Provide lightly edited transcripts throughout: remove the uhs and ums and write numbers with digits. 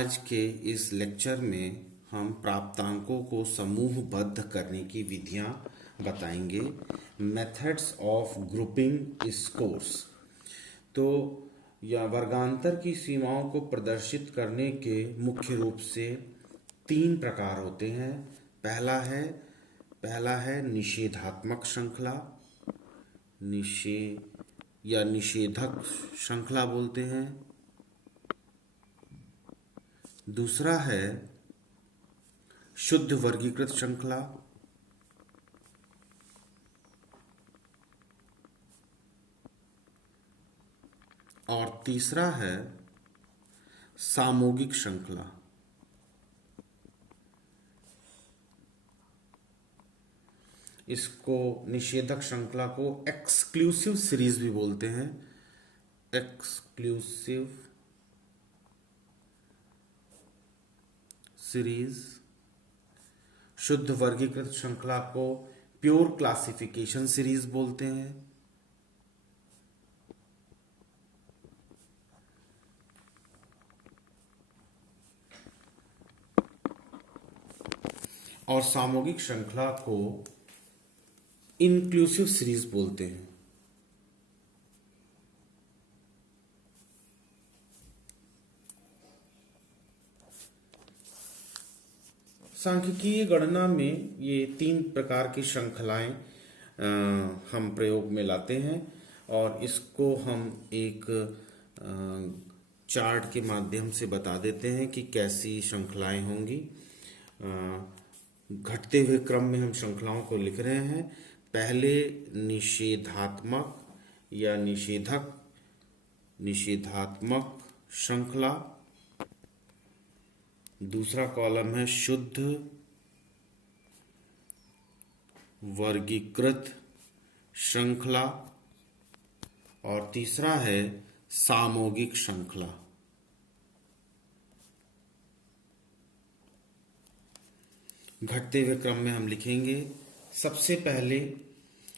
आज के इस लेक्चर में हम प्राप्तांकों को समूहबद्ध करने की विधियां बताएंगे। Methods of grouping scores. तो यह वर्गांतर की सीमाओं को प्रदर्शित करने के मुख्य रूप से तीन प्रकार होते हैं। पहला है निषेधात्मक श्रृंखला, निषेधक श्रृंखला बोलते हैं। दूसरा है शुद्ध वर्गीकृत श्रृंखला, और तीसरा है सामूहिक श्रृंखला। इसको निषेधक श्रृंखला को एक्सक्लूसिव सीरीज भी बोलते हैं। Exclusive series. शुद्ध वर्गीकृत श्रृंखला को प्योर क्लासिफिकेशन सीरीज बोलते हैं। और सामूहिक श्रृंखला को इंक्लूसिव सीरीज बोलते हैं। सांख्यिकीय गणना में ये तीन प्रकार की श्रृंखलाएं हम प्रयोग में लाते हैं और इसको हम एक चार्ट के माध्यम से बता देते हैं कि कैसी श्रृंखलाएं होंगी। घटते हुए क्रम में हम श्रृंखलाओं को लिख रहे हैं। पहले निषेधात्मक या निषेधात्मक श्रृंखला। दूसरा कॉलम है शुद्ध वर्गीकृत श्रृंखला और तीसरा है सामूहिक श्रृंखला। घटते हुए क्रम में हम लिखेंगे। सबसे पहले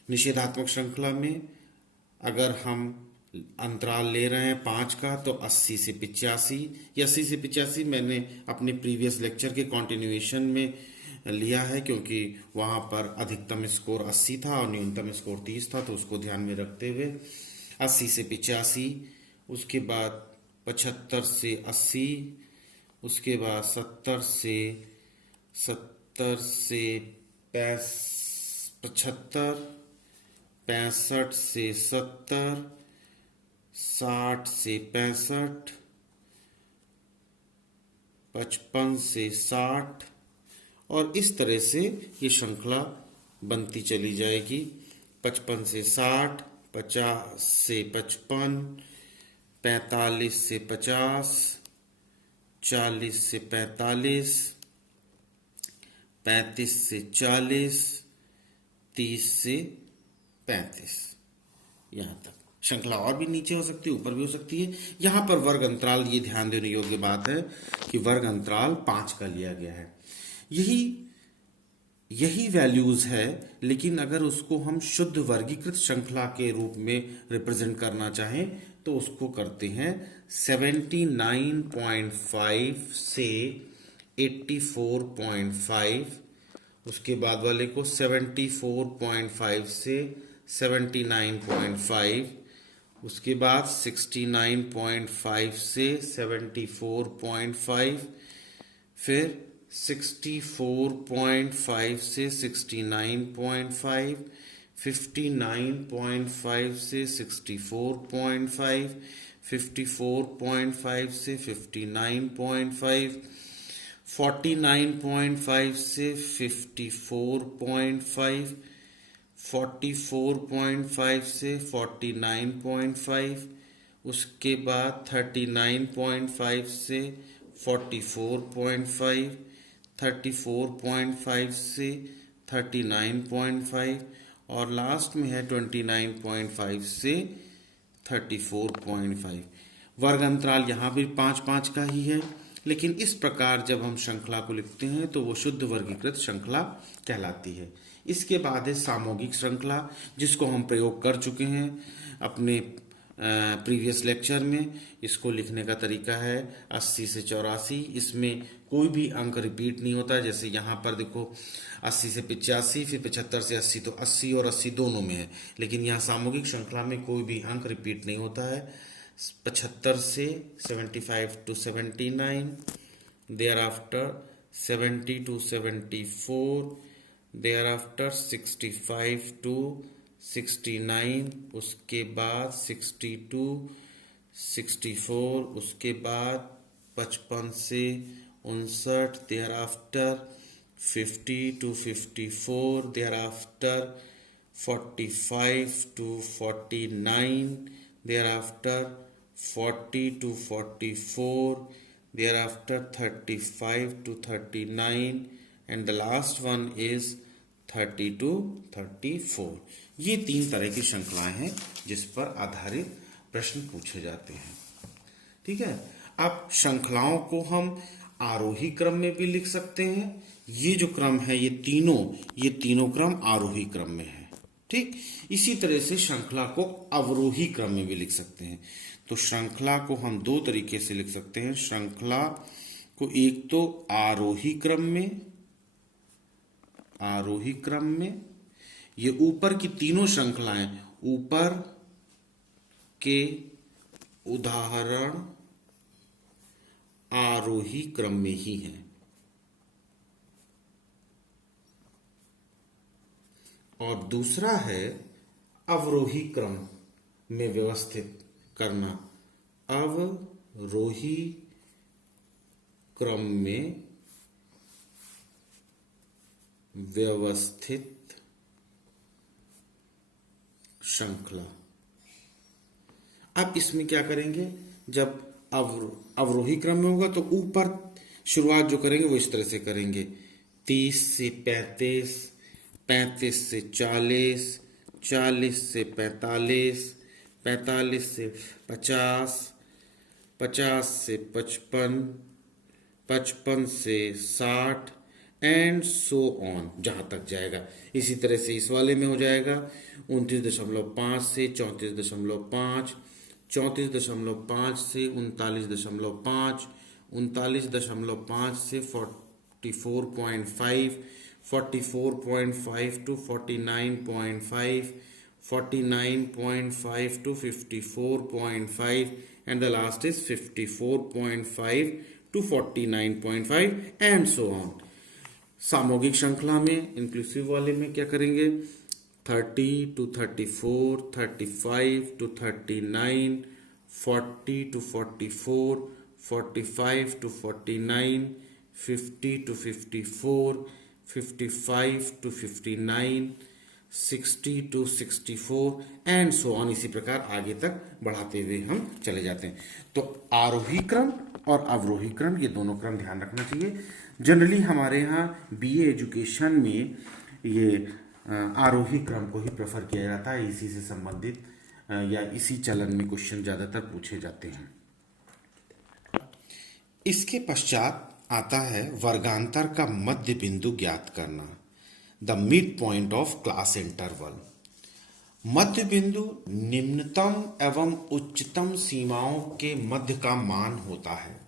निषेधात्मक श्रृंखला में अगर हम अंतराल ले रहे हैं 5 का तो 80 से 85। ये 80 से 85 मैंने अपने प्रीवियस लेक्चर के कंटिन्यूएशन में लिया है क्योंकि वहां पर अधिकतम स्कोर 80 था और न्यूनतम स्कोर 30 था, तो उसको ध्यान में रखते हुए 80 से 85, उसके बाद 75 से 80, उसके बाद 70 से 75, 65 से 70, 60 से 65, 55 से 60 और इस तरह से ये श्रृंखला बनती चली जाएगी। 55 से 60, 50 से 55, 45 से 50, 40 से 45, 35 से 40, 30 से 35। यहाँ तक श्रृंखला और भी नीचे हो सकती है, ऊपर भी हो सकती है। यहाँ पर वर्ग अंतराल, ये ध्यान देने योग्य बात है कि वर्ग अंतराल 5 का लिया गया है। यही वैल्यूज है, लेकिन अगर उसको हम शुद्ध वर्गीकृत श्रृंखला के रूप में रिप्रेजेंट करना चाहें तो उसको करते हैं 79.5 से 84.5, उसके बाद वाले को 74.5 से 79.5, उसके बाद 69.5 से 74.5, फिर 64.5 से 69.5, 59.5 से 64.5, 54.5 से 59.5, 49.5 से 54.5, 44.5 से 49.5, उसके बाद 39.5 से 44.5, 34.5 से 39.5 और लास्ट में है 29.5 से 34.5। वर्ग अंतराल यहाँ भी 5-5 का ही है, लेकिन इस प्रकार जब हम श्रृंखला को लिखते हैं तो वो शुद्ध वर्गीकृत श्रृंखला कहलाती है। इसके बाद है सामूहिक श्रृंखला, जिसको हम प्रयोग कर चुके हैं अपने प्रीवियस लेक्चर में। इसको लिखने का तरीका है 80 से 84। इसमें कोई भी अंक रिपीट नहीं होता है। जैसे यहाँ पर देखो 80 से 85, फिर 75 से 80, तो 80 और 80 दोनों में है। लेकिन यहाँ सामूहिक श्रृंखला में कोई भी अंक रिपीट नहीं होता है। 75 से 75 to 79, thereafter 70 to 74, thereafter 65 to 69, उसके बाद 62, 64, उसके बाद 55 से 59, thereafter 50 to 54, thereafter 45 to 49, thereafter 40 to 44, thereafter 35 to 39, and the last one is 30 to 34। ये 3 तरह की श्रृंखलाएं हैं जिस पर आधारित प्रश्न पूछे जाते हैं। ठीक है। अब श्रृंखलाओं को हम आरोही क्रम में भी लिख सकते हैं। ये जो क्रम है ये तीनों क्रम आरोही क्रम में है। ठीक। इसी तरह से श्रृंखला को अवरोही क्रम में भी लिख सकते हैं। तो श्रृंखला को हम 2 तरीके से लिख सकते हैं। श्रृंखला को एक तो आरोही क्रम में, ये ऊपर की तीनों श्रृंखलाएं ऊपर के उदाहरण आरोही क्रम में ही हैं। और दूसरा है अवरोही क्रम में व्यवस्थित करना। अवरोही क्रम में व्यवस्थित श्रृंखला। अब इसमें क्या करेंगे, जब अवरोही क्रम में होगा तो ऊपर शुरुआत जो करेंगे वो इस तरह से करेंगे, 30 से 35, 35 से 40, 40 से 45, 45 से 50, 50 से 55, 55 से 60 एंड सो ऑन, जहां तक जाएगा। इसी तरह से इस वाले में हो जाएगा 29.5 से 34.5, 34.5 से 39.5, 39.5 से 44.5, 44.5 to 49.5, 49.5 to 54.5, and the last is 54.5 to 49.5 and so on। सामूहिक श्रृंखला में इंक्लूसिव वाले में क्या करेंगे, 30 to 34, 35 to 39, 40 to 44, 45 to 49, 50 to 54, 55 to 59, 60 to 64 and so on. इसी प्रकार आगे तक बढ़ाते हुए हम चले जाते हैं। तो आरोही क्रम और अवरोही क्रम, ये दोनों क्रम ध्यान रखना चाहिए। जनरली हमारे यहाँ बीए एजुकेशन में ये आरोही क्रम को ही प्रेफर किया जाता है। इसी से संबंधित या इसी चलन में क्वेश्चन ज्यादातर पूछे जाते हैं। इसके पश्चात आता है वर्गांतर का मध्य बिंदु ज्ञात करना, the mid point of class interval. मध्य बिंदु निम्नतम एवं उच्चतम सीमाओं के मध्य का मान होता है।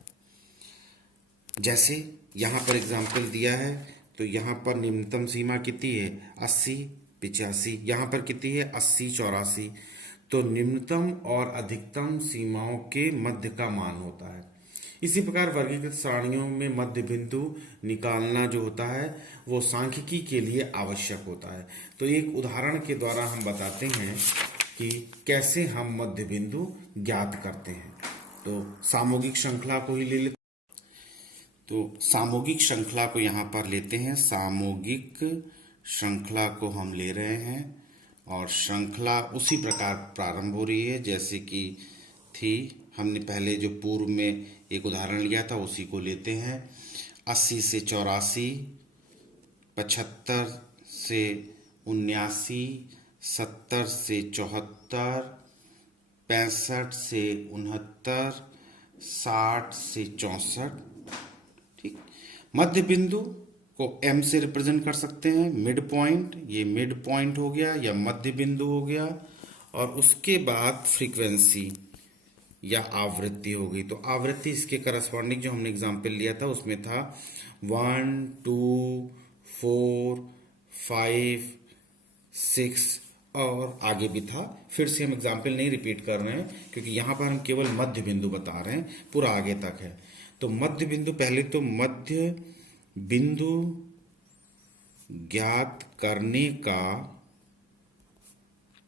जैसे यहां पर एग्जाम्पल दिया है, तो यहां पर निम्नतम सीमा कितनी है 80, 85, यहां पर कितनी है 80, 84। तो निम्नतम और अधिकतम सीमाओं के मध्य का मान होता है। इसी प्रकार वर्गीकृत सारणियों में मध्य बिंदु निकालना जो होता है वो सांख्यिकी के लिए आवश्यक होता है। तो एक उदाहरण के द्वारा हम बताते हैं कि कैसे हम मध्य बिंदु ज्ञात करते हैं। तो सामूहिक श्रृंखला को ही ले लेते, तो सामूहिक श्रृंखला को यहाँ पर लेते हैं। सामूहिक श्रृंखला को हम ले रहे हैं और श्रृंखला उसी प्रकार प्रारंभ हो रही है जैसे कि थी। हमने पहले जो पूर्व में एक उदाहरण लिया था उसी को लेते हैं। 80 से 84, 75 से 79, 70 से 74, 65 से 69, 60 से 64। ठीक। मध्य बिंदु को M से रिप्रेजेंट कर सकते हैं। मिड पॉइंट, ये मिड पॉइंट हो गया या मध्य बिंदु हो गया। और उसके बाद फ्रीक्वेंसी या आवृत्ति हो गई। तो आवृत्ति इसके करस्पॉन्डिंग जो हमने एग्जाम्पल लिया था उसमें था 1, 2, 4, 5, 6 और आगे भी था। फिर से हम एग्जाम्पल नहीं रिपीट कर रहे हैं क्योंकि यहाँ पर हम केवल मध्य बिंदु बता रहे हैं, पूरा आगे तक है। तो मध्य बिंदु, पहले तो मध्य बिंदु ज्ञात करने का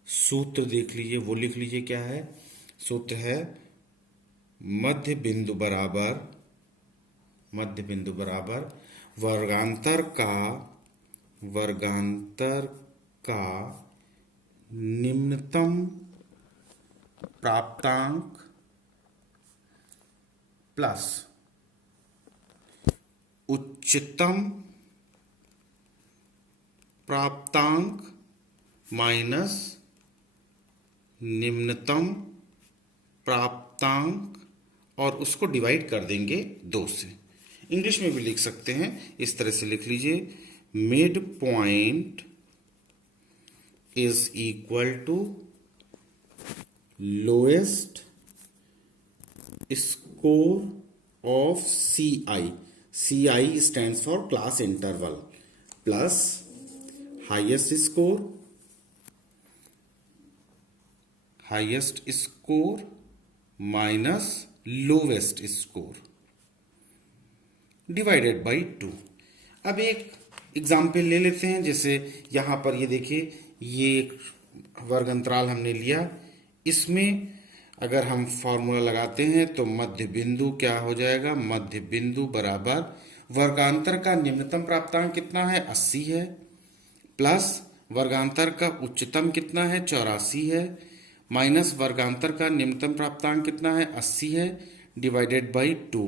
सूत्र देख लीजिए, वो लिख लीजिए। क्या है सूत्र? है मध्य बिंदु बराबर वर्गांतर का निम्नतम प्राप्तांक प्लस उच्चतम प्राप्तांक माइनस निम्नतम प्राप्तांक, और उसको डिवाइड कर देंगे 2 से। इंग्लिश में भी लिख सकते हैं, इस तरह से लिख लीजिए, mid point is equal to lowest score of CI stands for class interval, plus highest score minus lowest score divided by 2। अब एक एग्जाम्पल ले लेते हैं। जैसे यहां पर ये देखिए, ये एक वर्ग अंतराल हमने लिया, इसमें अगर हम फॉर्मूला लगाते हैं तो मध्य बिंदु क्या हो जाएगा? मध्य बिंदु बराबर वर्गांतर का निम्नतम प्राप्तांक कितना है? 80 है, प्लस वर्गांतर का उच्चतम कितना है? 84 है, माइनस वर्गांतर का निम्नतम प्राप्तांक कितना है? 80 है, डिवाइडेड बाई 2।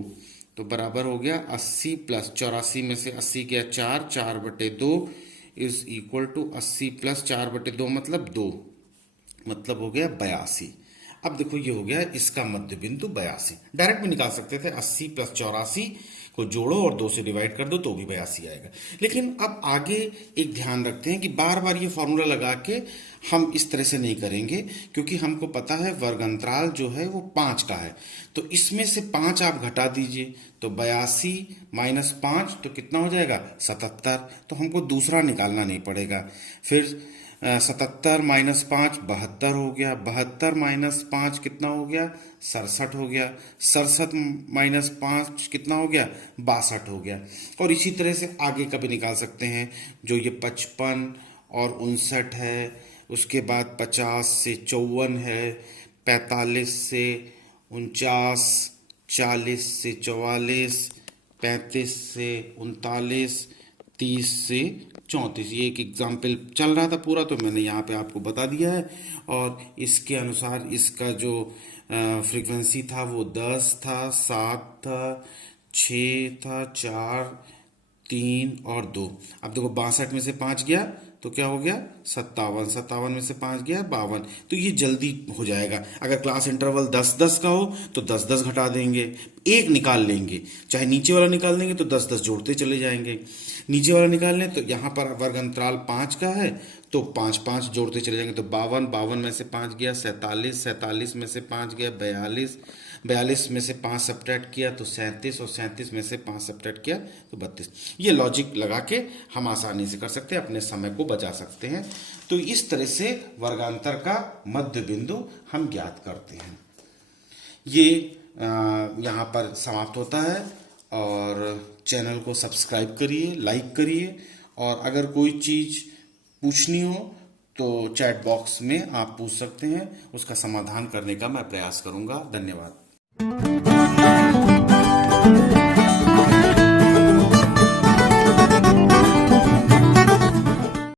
तो बराबर हो गया 80 प्लस 84 में से 80 गया 4/2 इज इक्वल टू 80 प्लस 4/2 मतलब 2, मतलब हो गया 82। अब देखो ये हो गया इसका मध्य बिंदु 82। डायरेक्ट भी निकाल सकते थे, 80 प्लस 84 को जोड़ो और 2 से डिवाइड कर दो तो भी 82 आएगा। लेकिन अब आगे एक ध्यान रखते हैं कि बार बार ये फॉर्मूला लगा के हम इस तरह से नहीं करेंगे, क्योंकि हमको पता है वर्ग अंतराल जो है वो 5 का है। तो इसमें से 5 आप घटा दीजिए, तो 82 माइनस 5 तो कितना हो जाएगा? 77। तो हमको दूसरा निकालना नहीं पड़ेगा। फिर 77 माइनस 5 72 हो गया, 72 माइनस 5 कितना हो गया? 67 हो गया, 67 माइनस 5 कितना हो गया? 62 हो गया। और इसी तरह से आगे का भी निकाल सकते हैं, जो ये 55 और 59 है, उसके बाद 50 से 54 है, 45 से 49, 40 से 44, 35 से 39, 30 से 34। ये एक एग्जाम्पल चल रहा था पूरा, तो मैंने यहाँ पे आपको बता दिया है। और इसके अनुसार इसका जो फ्रीक्वेंसी था वो 10 था, 7 था, 6 था, 4, 3 और 2। अब देखो 62 में से 5 गया तो क्या हो गया? 57, 57 में से 5 गया 52। तो ये जल्दी हो जाएगा। अगर क्लास इंटरवल 10-10 का हो तो 10-10 घटा देंगे, एक निकाल लेंगे, चाहे नीचे वाला निकाल देंगे तो 10-10 जोड़ते चले जाएंगे। नीचे वाला निकाल लें तो यहाँ पर वर्ग अंतराल 5 का है तो 5-5 जोड़ते चले जाएंगे, तो 52, 52 में से 5 गया 47, 47 में से 5 गया 42, 42 में से 5 सब्ट्रैक्ट किया तो 37, और 37 में से 5 सब्ट्रैक्ट किया तो 32। ये लॉजिक लगा के हम आसानी से कर सकते हैं, अपने समय को बचा सकते हैं। तो इस तरह से वर्गांतर का मध्य बिंदु हम ज्ञात करते हैं। ये यहाँ पर समाप्त होता है। और चैनल को सब्सक्राइब करिए, लाइक करिए, और अगर कोई चीज़ पूछनी हो तो चैट बॉक्स में आप पूछ सकते हैं, उसका समाधान करने का मैं प्रयास करूंगा। धन्यवाद।